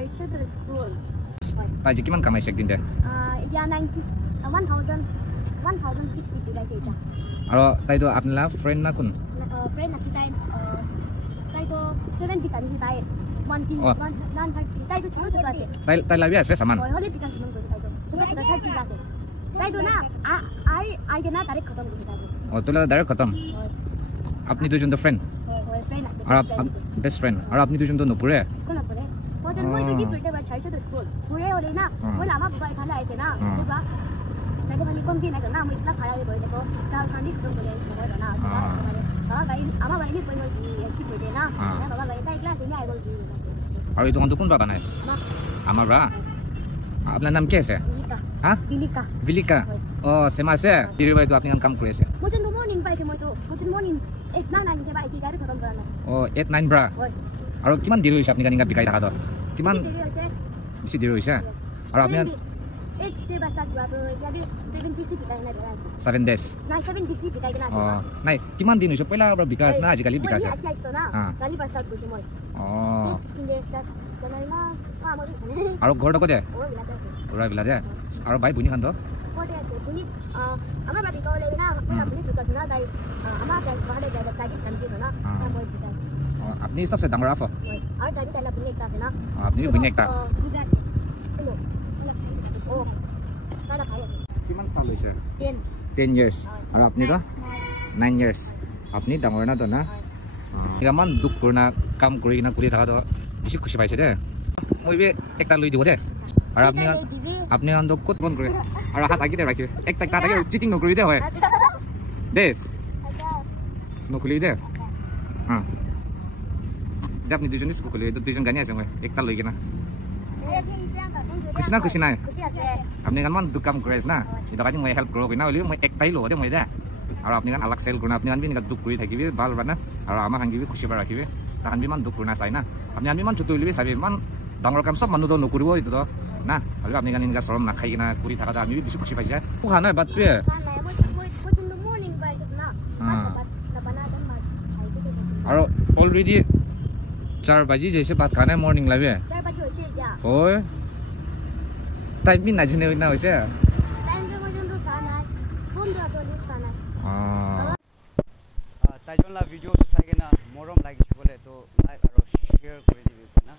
charge to the school. আজি কিমান কামাইছে একদিনতে Yeah, 1,060 like it. আৰু তাইতো আপনাৰ ফ্ৰেণ্ড না কোন Friend at the time, tayo 70 kan di tayo. 130 tayo to chalo chalo ase. তাই লাভি আছে সামান Holi bikas man ko tayo. Chalo chalo 30 ase. Tayo na I na tarik khatam ko tayo. ও তোলা ডাইরেক্ট খতম আপনি দুজন তো ফ্রেন্ড Hoy friend at. আর বেস্ট ফ্রেন্ড আর আপনি দুজন তো নপুরে School na pare. Hotel mo to keep to ba charge to the school. Pure holi na. Wala ma ba khala ase na. Diba? Tayo kami konti na na mo itla khara ko ko. Chal khandi ko ko le na. Ama ba ni poi ki poi na. Na baba ba tayo class ni ai bol ji. আর এই দোকান তো কোন বাবা নাই আমার রা আপনার নাম কি আছে হ্যাঁ Bilika. ভিলিকা ও সেমা আছে দিদি ভাই তো আপনি কাম করে আছে Mo jon morning ba mo to. Mo jon morning 8 na ke ba ki gari khatam kara na. O 8 9 bra Hoy. আর কিমান দেৰি হৈছে আপনি কানিকা বিকাই থাকা তো কিমান Deri ase. বেছি দেৰি হৈছে আৰু আপনি 8 ke ba start ba to ya bi 7:50 bikai na dera. 7 days 7:50 bikai na. ও নাই কিমান দিন হৈছে পইলা বিকাশ না আজিকালি বিকাশ Mo ya to na. Kali ba start ko mo. O Hindi start. Kanay na. Mo ri. আৰু ঘৰত কতে Oh, ila ta. ওৰা বিলা দে আৰু ভাই বুনি খান তো Pode ase. Buni ama ba bi ko le na. Wala buni bikas na dai. Ama ka bahale da da tagi kan na. Na boy bikai. আপনি সবচেয়ে ডাঙৰ আফ Ar tagi tala buni ekta na. আপনি বুনি একটা Oh. Kala kaya. কিমান সাল হৈছে 10. 10 years আৰু আপনি তো 9 years আপনি ডাঙৰ না তো না কিমান দুখ কৰনা কাম কৰি কিনা কৰি থাকা তো বেছি খুশি পাইছে দে মই বি একটা লৈ দিব দে আৰু আপনি আন্দো কত বন্ধ কৰে আৰু হাত আগিতে ৰাখিবে একটা তাকে চিটিং নকৰি দে হয় দে নকলি দে হ্যাঁ দে আপনি দুজনে স্কুল দুজন গানি আছে মই একটা লৈ কিনা খুশি না আপনি কামান দুখ কাম কৰি আছে না এটা কাটি মই হেল্প কৰিব কিনা হলি মই একটাই লওঁ দে মই দে আৰু আপনি কান আলাগ সেল কৰনা আপনি কান বি দুখ কৰি থাকিবি ভাল বানা আৰু আমাৰ কানগি খুশি বা ৰাখিবি তাহান বি মান দুখ কৰনা চাই না আপনি আন মান চুটো লিবি চাবি মান ডাঙৰ কাম সব মানুহ তো নকৰিব এইটো তো না আৰু আপনি কান ইনকা শৰম নাখাই কিনা কৰি থাকা আমি বেছি খুশি পাইছে খা নাই বাতবে আৰু অলৰেডি 4 বাজি যেছে ভাত খানে মর্নিং লাগে 4 বাজি হৈছে এতিয়া ওই টাইম বি নাজিনে না হৈছে টাইম যে মই জন্তু খানাই ফোন দা তো লিখ খানাই তাইজনলা ভিডিও চাই কিনা মৰম লাগিছে বলে তো লাইক আৰু শেয়াৰ কৰি দিবি না